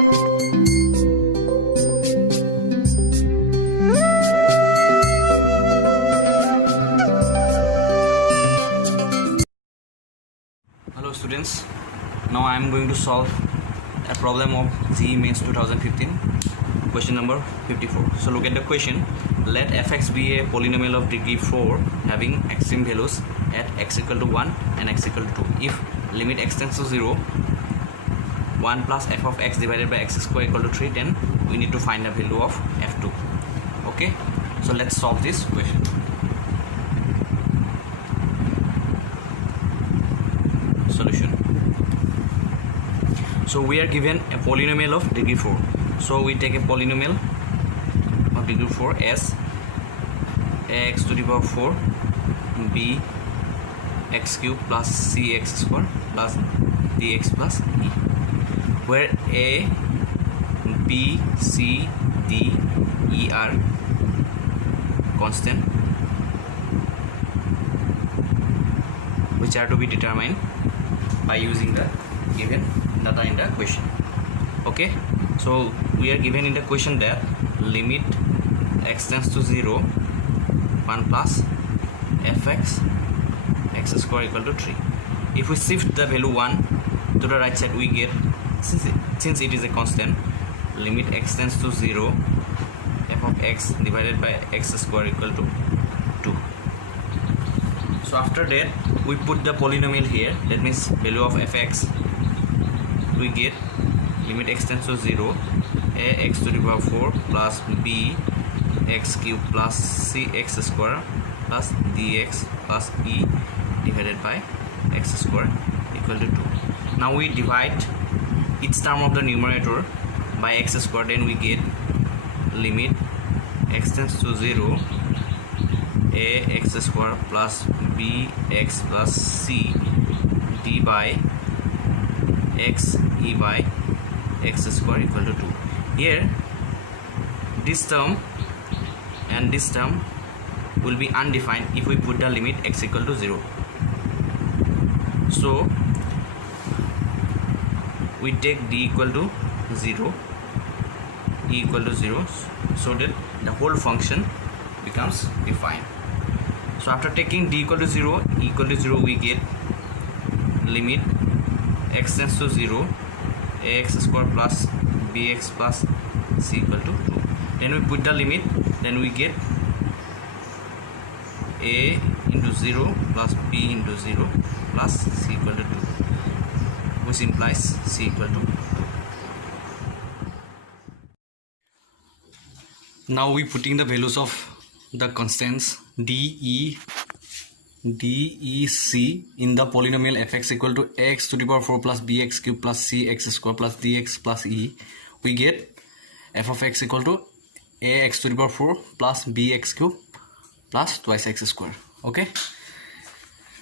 Hello students, now I am going to solve a problem of JEE Mains 2015, question number 54. So look at the question. Let fx be a polynomial of degree 4 having extreme values at x equal to 1 and x equal to 2. If limit x tends to 0, 1 plus f of x divided by x square equal to 3, then we need to find the value of f2. Okay, so let's solve this question. Solution. So we are given a polynomial of degree 4. So we take a polynomial of degree 4 as x to the power 4 b x cube plus c x square plus dx plus e, where a, b, c, d, e are constant which are to be determined by using the given data in the question. Okay, so we are given in the question that limit x tends to 0, 1 plus fx x square equal to 3. If we shift the value 1 to the right side, we get, since it is a constant, limit x tends to 0, f of x divided by x square equal to 2. So after that we put the polynomial here, that means value of fx, we get limit x tends to 0, a x to the power 4 plus b x cube plus c x square plus dx plus e divided by x square equal to 2. Now we divide each term of the numerator by x square, then we get limit x tends to 0, a x square plus b x plus c d by x e by x square equal to 2. Here this term and this term will be undefined if we put the limit x equal to 0. So we take d equal to 0, e equal to 0, so that the whole function becomes defined. So after taking d equal to 0, e equal to 0, we get limit x tends to 0, ax square plus bx plus c equal to 2. Then we put the limit, then we get a into 0 plus b into 0 plus c equal to 2, which implies c equal to 2. Now we putting the values of the constants d, e, c in the polynomial fx equal to x to the power 4 plus bx cube plus c x square plus dx plus e. We get f of x equal to ax to the power 4 plus bx cube plus twice x square. Okay,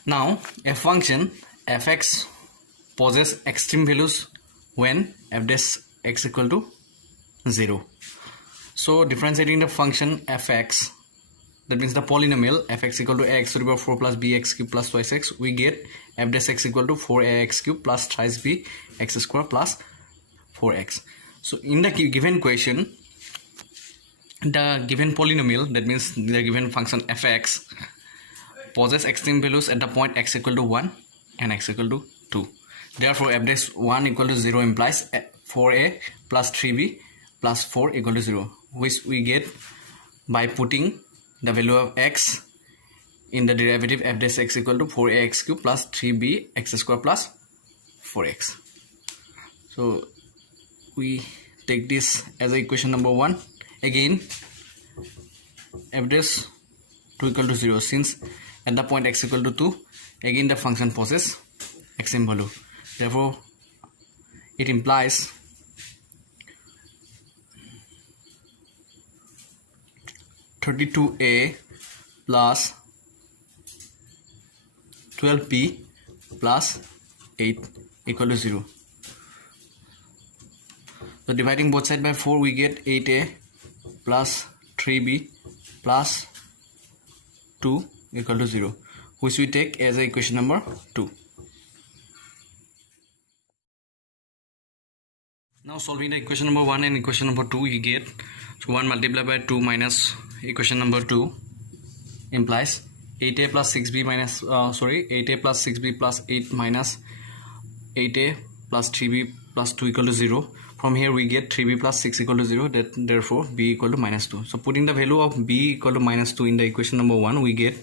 now a function fx possesses extreme values when f dash x equal to 0. So differentiating the function fx, that means the polynomial fx equal to x to the power 4 plus bx cube plus twice x, we get f dash x equal to 4ax cube plus thrice b x square plus 4x. So in the given question, the given polynomial, that means the given function fx, possesses extreme values at the point x equal to 1 and x equal to 2. Therefore f dash 1 equal to 0 implies 4a plus 3b plus 4 equal to 0, which we get by putting the value of x in the derivative f dash x equal to 4ax cube plus 3b x square plus 4x. So we take this as equation number 1. Again f dash 2 equal to 0, since at the point x equal to 2, again the function possesses extreme value. Therefore it implies (32a) plus 12b plus 8 equal to 0. So dividing both sides by 4, we get 8a plus 3b plus 2 equal to 0, which we take as equation number 2. Now Now solving the equation number 1 and equation number 2, you get so 1 multiplied by 2 minus equation number 2 implies 8a plus 6b minus 8a plus 6b plus 8 minus 8a plus 3b plus 2 equal to 0. From here we get 3b plus 6 equal to 0, that therefore b equal to minus 2. So putting the value of b equal to minus 2 in the equation number 1, we get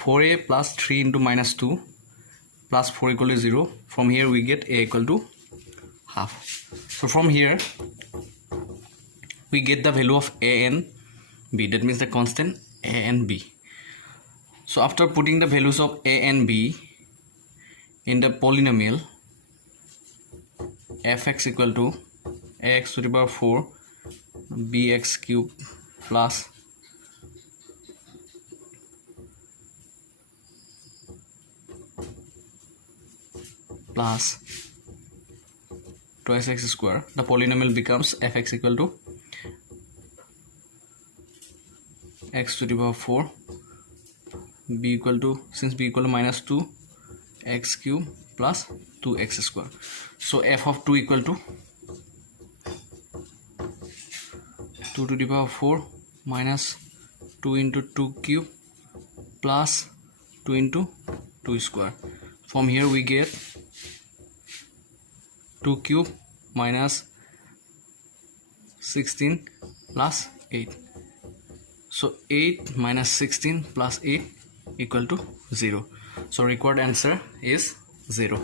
4a plus 3 into minus 2 plus 4 equal to 0. From here we get a equal to half. So from here we get the value of a and b, that means the constant a and b. So after putting the values of a and b in the polynomial fx equal to ax to the power 4 bx cube plus twice x square, the polynomial becomes fx equal to x to the power 4 b equal to, since b equal to minus 2, x cube plus 2x square. So f of 2 equal to 2 to the power 4 minus 2 into 2 cube plus 2 into 2 square. From here we get 2 cube minus 16 plus 8. So 8 minus 16 plus 8 equal to 0. So required answer is 0.